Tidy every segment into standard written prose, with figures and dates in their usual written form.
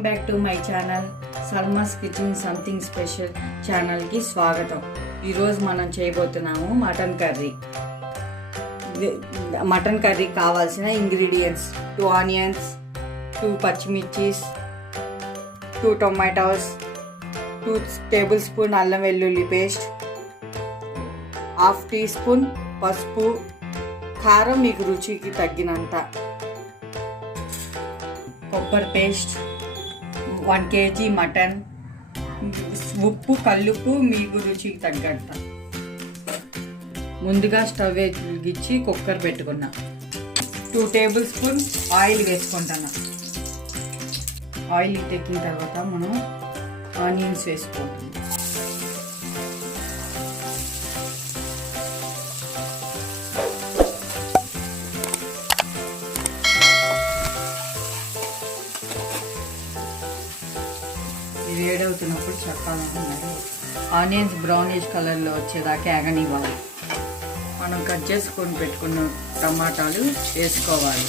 Welcome back to my channel Salma's kitchen something special ఛానల్కి స్వాగతం. ఈరోజు మనం చేయబోతున్నాము మటన్ కర్రీ. మటన్ కర్రీ కావాల్సిన ఇంగ్రీడియంట్స్ 2 ఆనియన్స్, 2 పచ్చిమిర్చీస్, 2 టొమాటోస్, 2 టేబుల్ స్పూన్ అల్లం వెల్లుల్లి పేస్ట్, 1/2 టీ స్పూన్ పసుపు, కారం మీకు రుచికి తగ్గినంత, కొబ్బరి పేస్ట్, 1 kg మటన్, ఉప్పు కల్లుప్పు మీకు రుచికి తగ్గట్ట. ముందుగా స్టవ్ వెలిగించి కుక్కర్ పెట్టుకున్నా. 2 టేబుల్ స్పూన్ ఆయిల్ వేసుకుంటున్నా. ఆయిల్ ఎక్కిన తర్వాత మనం ఆనియన్స్ వేసుకుంటాం. వేడవుతున్నప్పుడు చెప్పాలనుకున్నాను, ఆనియన్స్ బ్రౌనిష్ కలర్లో వచ్చేదాకా ఏగనివ్వాలి. మనం కట్ చేసుకొని పెట్టుకున్న టమాటాలు వేసుకోవాలి.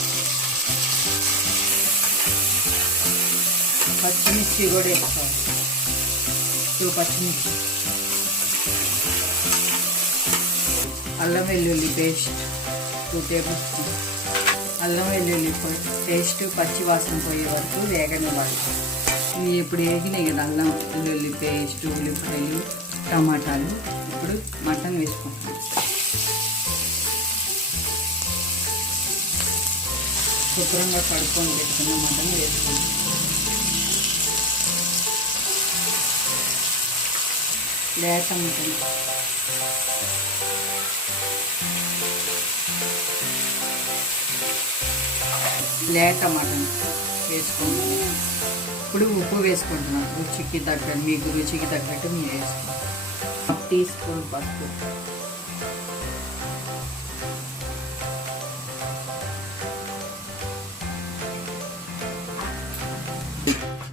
పచ్చిమిర్చి కూడా వేసుకోవాలి. 2 పచ్చిమిర్చి, అల్లం వెల్లుల్లి పేస్ట్ 2 టేబుల్ స్పూన్. అల్లం వెల్లుల్లి పేస్ట్ పచ్చి వాసన పోయే వరకు వేగనివ్వాలి. ఇప్పుడు వేగినాయి కదా అల్లం వెల్లుల్లి పేస్ట్, ఉల్లిపాయలు, టమాటాలు. ఇప్పుడు మటన్ వేసుకుంటాం. శుభ్రంగా కడుక్కొని పెట్టుకున్న మటన్ వేసుకుంటాం. లేత మటన్ వేసుకుంటాం. ఇప్పుడు ఉప్పు వేసుకుంటున్నాం రుచికి తగ్గట్టు, మీకు రుచికి తగ్గట్టు మీరు వేసుకోండి. 1 టీ స్పూన్ పసుపు,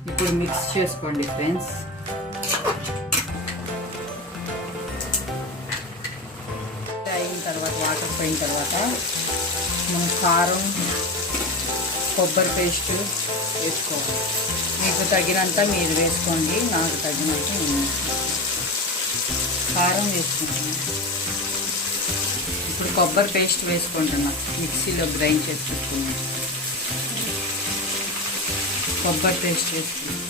ఇప్పుడు మిక్స్ చేసుకోండి ఫ్రెండ్స్. అయిన తర్వాత వాటర్ పోయిన తర్వాత మనం కారం, కొబ్బరి పేస్ట్ వేసుకోవాలి. మీకు తగినంత మీరు వేసుకోండి, నాకు తగినంత నేను కారం వేసుకుంటున్నాను. ఇప్పుడు కొబ్బరి పేస్ట్ వేసుకుంటున్నా. మిక్సీలో గ్రైండ్ చేసి పెట్టుకున్నాను. కొబ్బరి పేస్ట్ వేసుకున్నాను.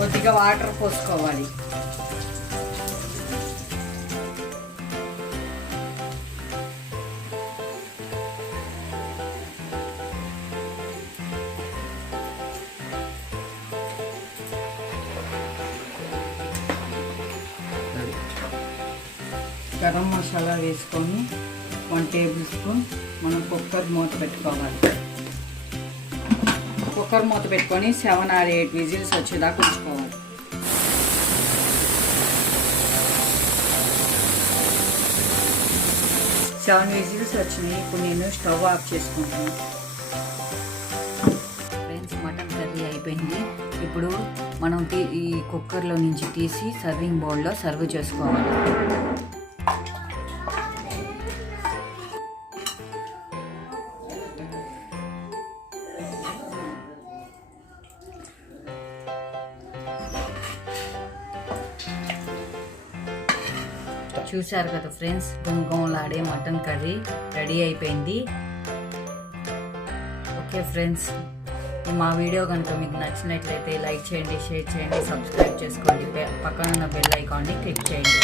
కొద్దిగా వాటర్ పోసుకోవాలి. గరం మసాలా వేసుకొని 1 టేబుల్ స్పూన్ మనం కుక్కర్ మూత పెట్టుకోవాలి. కుక్కర్ మూత పెట్టుకొని 7 or 8 విజిల్స్ వచ్చేదాకా ఉంచుకోవాలి. సెవెన్ విజిల్స్ వచ్చినాయి. ఇప్పుడు నేను స్టవ్ ఆఫ్ చేసుకుంటాను. ఫ్రెండ్స్, మటన్ కర్రీ అయిపోయింది. ఇప్పుడు మనం ఈ కుక్కర్లో నుంచి తీసి సర్వింగ్ బౌల్లో సర్వ్ చేసుకోవాలి. చూశారు కదా ఫ్రెండ్స్, గుమగుమలాడే మటన్ కర్రీ రెడీ అయిపోయింది. ఓకే ఫ్రెండ్స్, మా వీడియో కనుక మీకు నచ్చినట్లయితే లైక్ చేయండి, షేర్ చేయండి, సబ్స్క్రైబ్ చేసుకోండి. పక్కన ఉన్న బెల్ ఐకాన్ని క్లిక్ చేయండి.